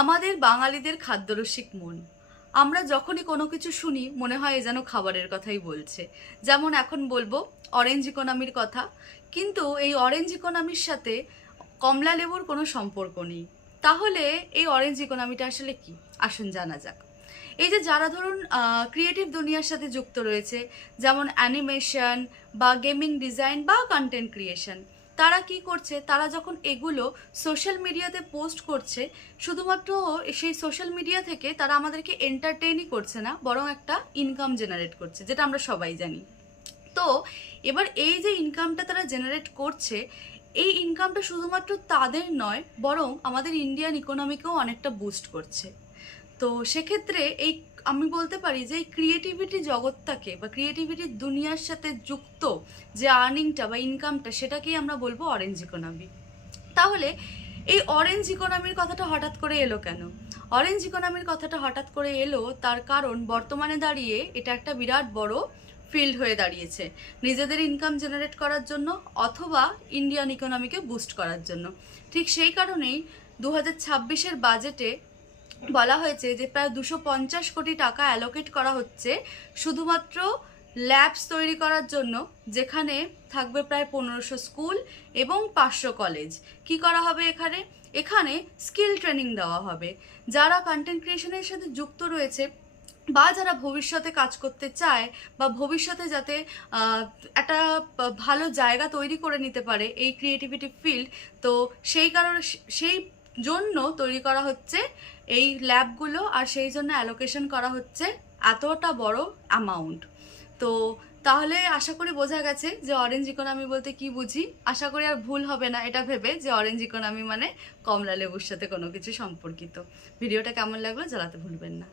আমাদের বাঙালিদের খাদ্যরসিক মন। আমরা যখনই কোনো কিছু শুনি মনে হয় এ যেন খাবারের কথাই বলছে। যেমন এখন বলবো অরেঞ্জ ইকোনমির কথা, কিন্তু এই অরেঞ্জ ইকোনমির সাথে কমলা লেবুর কোনো সম্পর্ক নেই। তাহলে এই অরেঞ্জ ইকোনমিটা আসলে কি? আসুন জানা যাক। এই যে যারা ধরুন ক্রিয়েটিভ দুনিয়ার সাথে যুক্ত রয়েছে, যেমন অ্যানিমেশন বা গেমিং ডিজাইন বা কন্টেন্ট ক্রিয়েশন, তারা কি করছে? তারা যখন এগুলো সোশ্যাল মিডিয়াতে পোস্ট করছে, শুধুমাত্র সেই সোশ্যাল মিডিয়া থেকে তারা আমাদেরকে এন্টারটেইনই করছে না, বরং একটা ইনকাম জেনারেট করছে, যেটা আমরা সবাই জানি। তো এবার এই যে ইনকামটা তারা জেনারেট করছে, এই ইনকামটা শুধুমাত্র তাদের নয়, বরং আমাদের ইন্ডিয়ান ইকোনমিকেও অনেকটা বুস্ট করছে। তো সেক্ষেত্রে এই আমি বলতে পারি যে এই ক্রিয়েটিভিটি জগৎটাকে বা ক্রিয়েটিভিটির দুনিয়ার সাথে যুক্ত যে আর্নিংটা বা ইনকামটা, সেটাকেই আমরা বলবো অরেঞ্জ ইকোনমি। তাহলে এই অরেঞ্জ ইকোনমির কথাটা হঠাৎ করে এলো কেন? অরেঞ্জ ইকোনমির কথাটা হঠাৎ করে এলো তার কারণ বর্তমানে দাঁড়িয়ে এটা একটা বিরাট বড় ফিল্ড হয়ে দাঁড়িয়েছে নিজেদের ইনকাম জেনারেট করার জন্য, অথবা ইন্ডিয়ান ইকোনমিকে বুস্ট করার জন্য। ঠিক সেই কারণেই 2026-এর বাজেটে বলা হয়েছে যে প্রায় 250 কোটি টাকা অ্যালোকেট করা হচ্ছে শুধুমাত্র ল্যাবস তৈরি করার জন্য, যেখানে থাকবে প্রায় 1500 স্কুল এবং 500 কলেজ। কি করা হবে এখানে? এখানে স্কিল ট্রেনিং দেওয়া হবে। যারা কন্টেন্ট ক্রিয়েশনের সাথে যুক্ত রয়েছে বা যারা ভবিষ্যতে কাজ করতে চায়, বা ভবিষ্যতে যাতে একটা ভালো জায়গা তৈরি করে নিতে পারে এই ক্রিয়েটিভিটি ফিল্ড, তো সেই কারণে সেই জন্য তৈরি করা হচ্ছে এই ল্যাবগুলো, আর সেই জন্য অ্যালোকেশন করা হচ্ছে এতটা বড় অ্যামাউন্ট। তো তাহলে আশা করি বোঝা গেছে যে অরেঞ্জ ইকোনমি বলতে কি বুঝি। আশা করি আর ভুল হবে না এটা ভেবে যে অরেঞ্জ ইকোনমি মানে কমলা লেবুর সাথে কোনো কিছু সম্পর্কিত। ভিডিওটা কেমন লাগলো জানাতে ভুলবেন না।